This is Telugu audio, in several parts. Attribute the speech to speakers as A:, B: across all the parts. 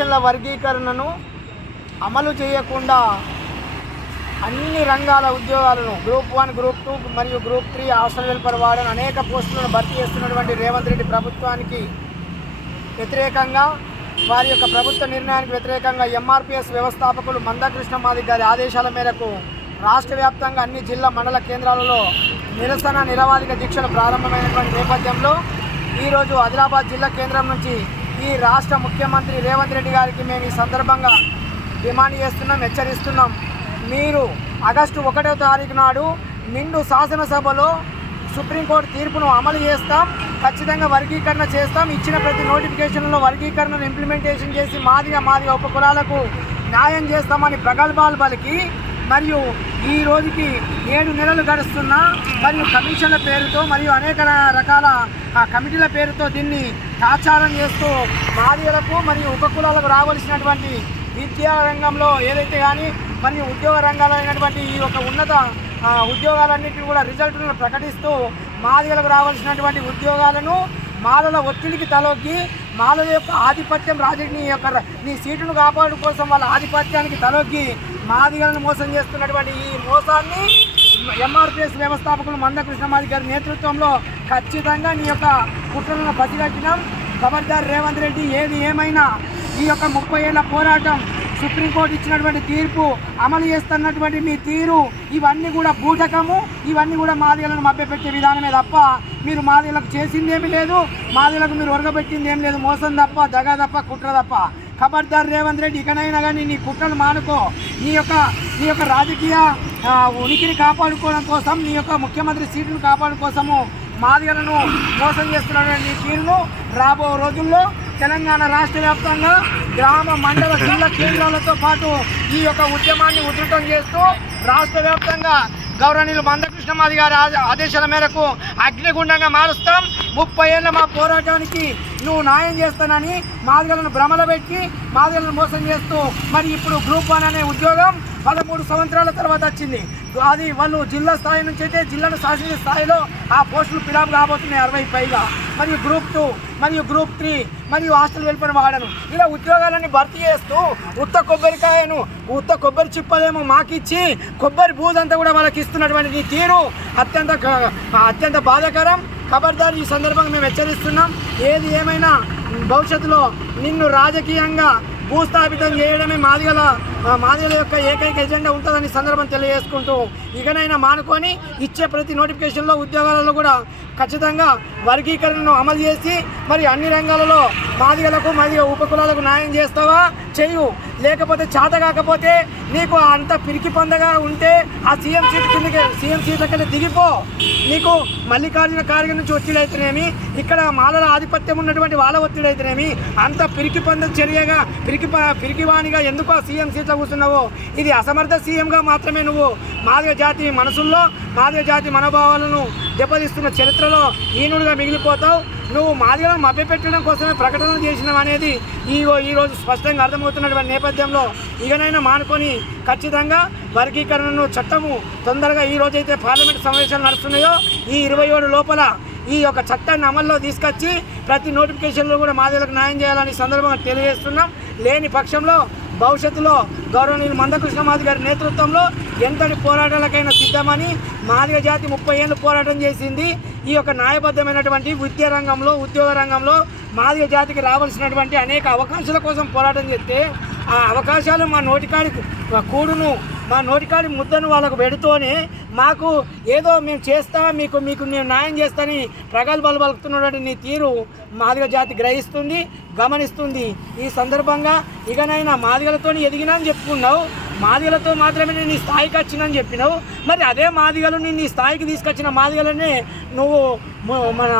A: నోటిఫికేషన్ల వర్గీకరణను అమలు చేయకుండా అన్ని రంగాల ఉద్యోగాలను గ్రూప్ వన్ గ్రూప్ టూ మరియు group three hostel welfare warden అనేక పోస్టులను భర్తీ చేస్తున్నటువంటి రేవంత్ రెడ్డి ప్రభుత్వానికి వ్యతిరేకంగా వారి యొక్క ప్రభుత్వ నిర్ణయానికి వ్యతిరేకంగా ఎంఆర్పిఎస్ వ్యవస్థాపకులు మందకృష్ణ మాదిక్ గారి ఆదేశాల మేరకు రాష్ట్ర వ్యాప్తంగా అన్ని జిల్లా మండల కేంద్రాలలో నిరసన నిరవాదిక దీక్షలు ప్రారంభమైనటువంటి నేపథ్యంలో ఈరోజు ఆదిలాబాద్ జిల్లా కేంద్రం నుంచి ఈ రాష్ట్ర ముఖ్యమంత్రి రేవంత్ రెడ్డి గారికి మేము ఈ సందర్భంగా డిమాండ్ చేస్తున్నాం హెచ్చరిస్తున్నాం. మీరు ఆగస్టు ఒకటో తారీఖు నాడు నిండు శాసనసభలో సుప్రీంకోర్టు తీర్పును అమలు చేస్తాం ఖచ్చితంగా వర్గీకరణ చేస్తాం ఇచ్చిన ప్రతి నోటిఫికేషన్లో వర్గీకరణను ఇంప్లిమెంటేషన్ చేసి మాదిగా మాదిగా ఉపకులాలకు న్యాయం చేస్తామని ప్రగల్భాలు పలికి మరియు ఈ రోజుకి ఏడు నెలలు గడుస్తున్నా మరియు కమిషన్ల పేరుతో మరియు అనేక రకాల కమిటీల పేరుతో దీన్ని ఆచారం చేస్తూ మాదిగలకు మరియు ఉపకులాలకు రావలసినటువంటి విద్యా రంగంలో ఏదైతే కానీ మరియు ఉద్యోగ రంగాలైనటువంటి ఈ యొక్క ఉన్నత ఉద్యోగాలన్నింటినీ కూడా రిజల్ట్లను ప్రకటిస్తూ మాదిగలకు రావాల్సినటువంటి ఉద్యోగాలను మాలల ఒత్తిడికి తలొగ్గి మాలల యొక్క ఆధిపత్యం రాజకీయ యొక్క నీ సీటును కాపాడు కోసం వాళ్ళ ఆధిపత్యానికి తలొగ్గి మాదిగలను మోసం చేస్తున్నటువంటి ఈ మోసాన్ని ఎంఆర్పిఎస్ వ్యవస్థాపకులు మందకృష్ణమాది గారి నేతృత్వంలో ఖచ్చితంగా నీ యొక్క కుట్రలను పసిగట్టినాం ఖబర్దార్ రేవంత్ రెడ్డి ఏది ఏమైనా ఈ యొక్క ముప్పై ఏళ్ళ పోరాటం సుప్రీంకోర్టు ఇచ్చినటువంటి తీర్పు అమలు చేస్తున్నటువంటి మీ తీరు ఇవన్నీ కూడా బూటకము ఇవన్నీ కూడా మాదిగలను మభ్యపెట్టే విధానమే తప్ప మీరు మాదిగలకు చేసింది లేదు మాదిగలకు మీరు ఒరగబెట్టింది ఏం లేదు మోసం తప్ప దగా తప్ప కుట్ర తప్ప. ఖబర్దార్ రేవంత్ రెడ్డి ఇకనైనా కానీ నీ కుట్రలు మానుకో. నీ యొక్క నీ యొక్క రాజకీయ ఉనికిని కాపాడుకోవడం కోసం నీ యొక్క ముఖ్యమంత్రి సీటును కాపాడుకోసము మాదిగలను మోసం చేస్తున్నటువంటి నీ తీరును రాబో రోజుల్లో తెలంగాణ రాష్ట్ర వ్యాప్తంగా గ్రామ మండల జిల్లా కేంద్రాలతో పాటు ఈ యొక్క ఉద్యమాన్ని ఉధృతం చేస్తూ రాష్ట్ర వ్యాప్తంగా గౌరవనీయులు మందకృష్ణమాది గారి ఆదేశాల మేరకు అగ్నిగుండంగా మారుస్తాం. ముప్పై ఏళ్ళ మా పోరాటానికి నువ్వు న్యాయం చేస్తానని మాదిగలను భ్రమల పెట్టి మాదిగలను మోసం చేస్తూ మరి ఇప్పుడు గ్రూప్ వన్ అనే ఉద్యోగం పదమూడు సంవత్సరాల తర్వాత వచ్చింది. అది వాళ్ళు జిల్లా స్థాయి నుంచి అయితే జిల్లాను శాసన స్థాయిలో ఆ పోస్టులు ఫిలాప్ కాబోతున్నాయి అరవై పైగా. మరియు గ్రూప్ టూ మరియు గ్రూప్ త్రీ మరియు హాస్టల్ వెల్ఫేర్ వాడను ఇలా ఉద్యోగాలన్నీ భర్తీ చేస్తూ ఉత్త కొబ్బరికాయను ఉత్త కొబ్బరి చిప్పలేమో మాకిచ్చి కొబ్బరి బూజంతా కూడా వాళ్ళకి ఇస్తున్నటువంటి తీరు అత్యంత అత్యంత బాధాకరం. ఖబర్దారు ఈ సందర్భంగా మేము హెచ్చరిస్తున్నాం. ఏది ఏమైనా భవిష్యత్తులో నిన్ను రాజకీయంగా భూస్థాపితం చేయడమే మాదిగల ఆ, మాదిగల యొక్క ఏకైక ఎజెండా ఉంటుందని సందర్భం తెలియజేసుకుంటూ ఇకనైనా మానుకొని ఇచ్చే ప్రతి నోటిఫికేషన్లో ఉద్యోగాలలో కూడా ఖచ్చితంగా వర్గీకరణను అమలు చేసి మరి అన్ని రంగాలలో మాదిగలకు మరియు ఉపకులాలకు న్యాయం చేస్తావా? చేయు లేకపోతే చేత కాకపోతే నీకు అంత పిరికి పొందగా ఉంటే ఆ సీఎం సీట్ కిందకి సీఎం సీట్లకెళ్ళి దిగిపో. నీకు మల్లికార్జున ఖార్గే నుంచి ఒత్తిడైతేనేమి ఇక్కడ మాలల ఆధిపత్యం ఉన్నటువంటి వాళ్ళ ఒత్తిడైతేనేమి అంత పిరికి పొంద చర్యగా పిరికి ప- పిరికివాణిగా ఎందుకు ఆ సీఎం సీట్లో కూర్చున్నావో? ఇది అసమర్థ సీఎంగా మాత్రమే నువ్వు మాదిగ జాతి మనసుల్లో మాదిగ జాతి మనోభావాలను దెబ్బతీస్తున్న చరిత్రలో ఈనుడుగా మిగిలిపోతావు. నువ్వు మాదిగలను మభ్యపెట్టడం కోసమే ప్రకటనలు చేసినావు అనేది ఈ ఈరోజు స్పష్టంగా అర్థమవుతున్నటువంటి నేపథ్యంలో ఇకనైనా మానుకొని ఖచ్చితంగా వర్గీకరణను చట్టము తొందరగా ఈ రోజైతే పార్లమెంట్ సమావేశాలు నడుస్తున్నాయో ఈ ఇరవై ఏడు లోపల ఈ యొక్క చట్టాన్ని అమల్లో తీసుకొచ్చి ప్రతి నోటిఫికేషన్లో కూడా మాదిలకు న్యాయం చేయాలని సందర్భంగా తెలియజేస్తున్నాం. లేని పక్షంలో భవిష్యత్తులో గౌరవనీయులు మందకృష్ణమాది గారి నేతృత్వంలో ఎంతటి పోరాటాలకైనా సిద్ధమని మాదిగ జాతి ముప్పై ఏళ్ళు పోరాటం చేసింది. ఈ యొక్క న్యాయబద్ధమైనటువంటి విద్యా రంగంలో ఉద్యోగ రంగంలో మాదిగ జాతికి రావాల్సినటువంటి అనేక అవకాశాల కోసం పోరాటం చేస్తే ఆ అవకాశాలు మా నోటికాడి కూడును మా నోటికాడి ముద్దను వాళ్ళకు పెడుతూనే మాకు ఏదో మేము చేస్తా మీకు మీకు నేను న్యాయం చేస్తాని ప్రగల్భాలు పలుకుతున్నటువంటి నీ తీరు మాదిగ జాతి గ్రహిస్తుంది గమనిస్తుంది. ఈ సందర్భంగా ఇకనైనా మాదిగలతో ఎదిగినా అని చెప్పుకున్నావు మాదిగలతో మాత్రమే నేను ఈ స్థాయికి వచ్చినని చెప్పినావు. మరి అదే మాదిగలు నేను ఈ స్థాయికి తీసుకొచ్చిన మాదిగలనే నువ్వు మన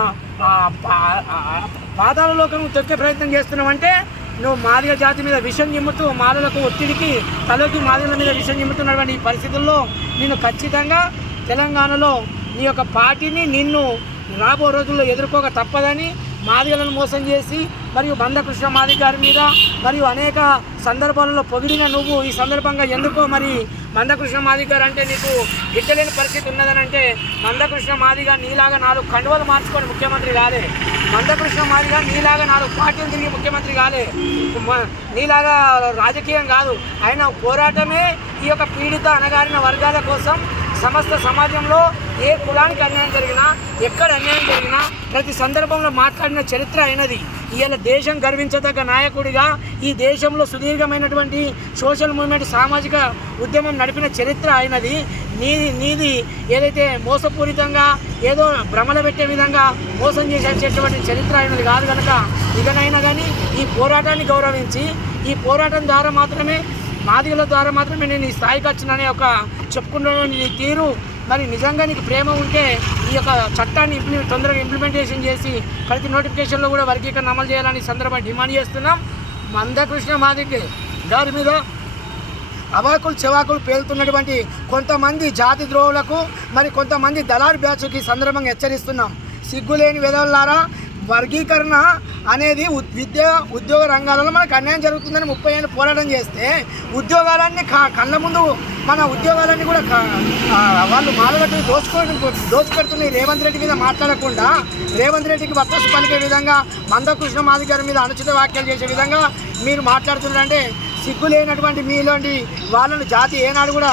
A: పాదాల పా- లోకం తొక్కే ప్రయత్నం చేస్తున్నావంటే నువ్వు మాదిగ జాతి మీద విషం చెమ్ముతూ మాదలకు ఒత్తిడికి తలకి మాదిగల మీద విషం చెమ్ముతున్నటువంటి ఈ పరిస్థితుల్లో నేను ఖచ్చితంగా తెలంగాణలో నీ యొక్క పార్టీని నిన్ను రాబో రోజుల్లో ఎదుర్కోక తప్పదని మాదిగలను మోసం చేసి మరియు బంధకృష్ణ మాది గారి మీద మరియు అనేక సందర్భాలలో పొగిడిన నువ్వు ఈ సందర్భంగా ఎందుకో మరి మందకృష్ణ మాది గారు అంటే నీకు గిట్టలేని పరిస్థితి ఉన్నదని అంటే మందకృష్ణ మాదిగా నీలాగా నాలుగు కండువలు మార్చుకొని ముఖ్యమంత్రి కాలే. మందకృష్ణ మాదిగా నీలాగా నాలుగు పార్టీలు తిరిగి ముఖ్యమంత్రి కాలే. మ- నీలాగా రాజకీయం కాదు. ఆయన పోరాటమే ఈ యొక్క పీడిత అణగారిన వర్గాల కోసం సమస్త సమాజంలో ఏ కులానికి అన్యాయం జరిగినా ఎక్కడ అన్యాయం జరిగినా ప్రతి సందర్భంలో మాట్లాడిన చరిత్ర అయినది. ఇవాళ దేశం గర్వించదగ్గ నాయకుడిగా ఈ దేశంలో సుదీర్ఘమైనటువంటి సోషల్ మూవ్మెంట్ సామాజిక ఉద్యమం నడిపిన చరిత్ర అయినది. నీది నీది ఏదైతే మోసపూరితంగా ఏదో భ్రమల పెట్టే విధంగా మోసం చేసేటటువంటి చరిత్ర అయినది కాదు కనుక ఇకనైనా కానీ ఈ పోరాటాన్ని గౌరవించి ఈ పోరాటం ద్వారా మాత్రమే మాదిగల ద్వారా మాత్రమే నేను ఈ స్థాయికి వచ్చిననే ఒక చెప్పుకున్నటువంటి నీ తీరు. మరి నిజంగా నీకు ప్రేమ ఉంటే ఈ యొక్క చట్టాన్ని ఇంప్లి తొందరగా ఇంప్లిమెంటేషన్ చేసి ప్రతి నోటిఫికేషన్లో కూడా వర్గీకరణ అమలు చేయాలని సందర్భంగా డిమాండ్ చేస్తున్నాం. మందకృష్ణ మాదిగ గారి మీద అవాకులు చెవాకులు పేలుతున్నటువంటి కొంతమంది జాతి ద్రోహులకు మరి కొంతమంది దళారు బ్యాచ్కి సందర్భంగా హెచ్చరిస్తున్నాం. సిగ్గులేని విధవలారా వర్గీకరణ అనేది ఉద్- విద్య ఉద్యోగ రంగాలలో మనకు అన్యాయం జరుగుతుందని ముప్పై ఏళ్ళు పోరాటం చేస్తే ఉద్యోగాలన్నీ క- కళ్ళ ముందు మన ఉద్యోగాలన్నీ కూడా వాళ్ళు మాలగట్టు దోచుకో దోచుపెడుతున్న రేవంత్ రెడ్డి మీద మాట్లాడకుండా రేవంత్ రెడ్డికి వత్తసు పలికే విధంగా మందకృష్ణ మాది గారి మీద అనుచిత వ్యాఖ్యలు చేసే విధంగా మీరు మాట్లాడుతున్నారంటే సిగ్గు లేనటువంటి మీలాంటి వాళ్ళను జాతి ఏనాడు కూడా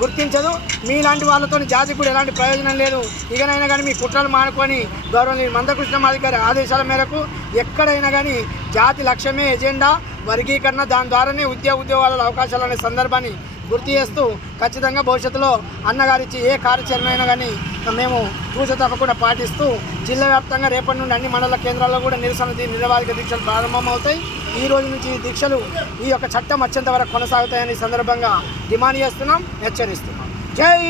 A: గుర్తించదు. మీలాంటి వాళ్ళతో జాతికి కూడా ఎలాంటి ప్రయోజనం లేదు. ఇకనైనా కానీ మీ కుట్రలు మానుకొని గౌరవ మందకృష్ణ మాదిగారి ఆదేశాల మేరకు ఎక్కడైనా కానీ జాతి లక్ష్యమే ఎజెండా వర్గీకరణ దాని ద్వారానే ఉద్యోగ ఉద్యోగాల అవకాశాలు అనే సందర్భాన్ని గుర్తు చేస్తూ ఖచ్చితంగా భవిష్యత్తులో అన్నగారిచ్చి ఏ కార్యాచరణ అయినా కానీ మేము పూజతో తప్పకుండా పాటిస్తూ జిల్లా వ్యాప్తంగా రేపటి నుండి అన్ని మండల కేంద్రాల్లో కూడా నిరసన దీ- నిరవాధిక దీక్షలు ప్రారంభమవుతాయి. ఈ రోజు నుంచి ఈ దీక్షలు ఈ యొక్క చట్టం వచ్చేంత వరకు కొనసాగుతాయని సందర్భంగా డిమాండ్ చేస్తున్నాం హెచ్చరిస్తున్నాం. జై